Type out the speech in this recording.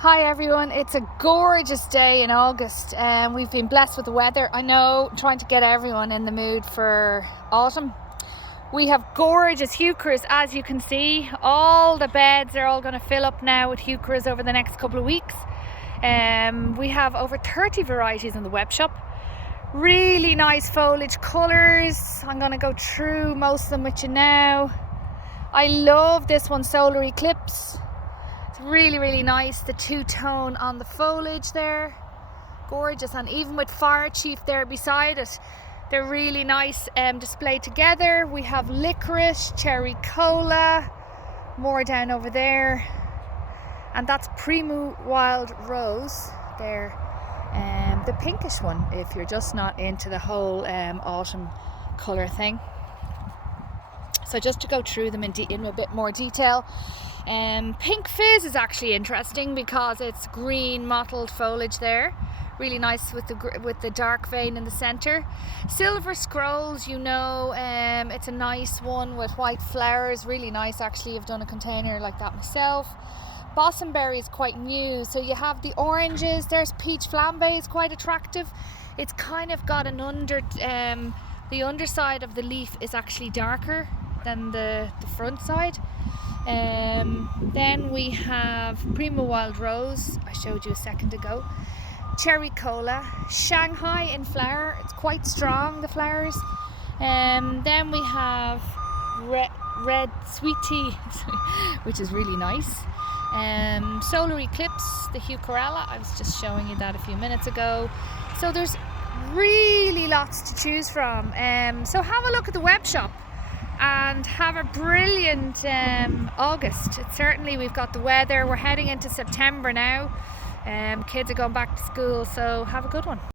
Hi everyone, it's a gorgeous day in August and we've been blessed with the weather. I know, trying to get everyone in the mood for autumn. We have gorgeous heucheras, as you can see. All the beds are all going to fill up now with heucheras over the next couple of weeks. We have over 30 varieties in the web shop. Really nice foliage colours. I'm going to go through most of them with you now. I love this one, Solar Eclipse. It's really nice, the two-tone on the foliage there, gorgeous, and even with Fire Chief there beside it, they're really nice displayed together. We have licorice, cherry cola, more down over there, and that's Primo Wild Rose there, the pinkish one if you're just not into the whole autumn colour thing. So just to go through them in a bit more detail. Pink Fizz is actually interesting because it's green mottled foliage there, really nice with the dark vein in the center. Silver Scrolls, it's a nice one with white flowers, really nice actually. I've done a container like that myself. Bosamberry is quite new, so you have the oranges. There's Peach Flambe, is quite attractive. It's kind of got an the underside of the leaf is actually darker than the front side. Then we have Primo Wild Rose, I showed you a second ago. Cherry Cola, Shanghai in flower, it's quite strong, the flowers. Then we have Red Sweet Tea, which is really nice. Solar Eclipse, the Heuchera, I was just showing you that a few minutes ago. So there's really lots to choose from. So have a look at the web shop and have a brilliant August. We've got the weather, we're heading into September now. Kids are going back to school, so have a good one.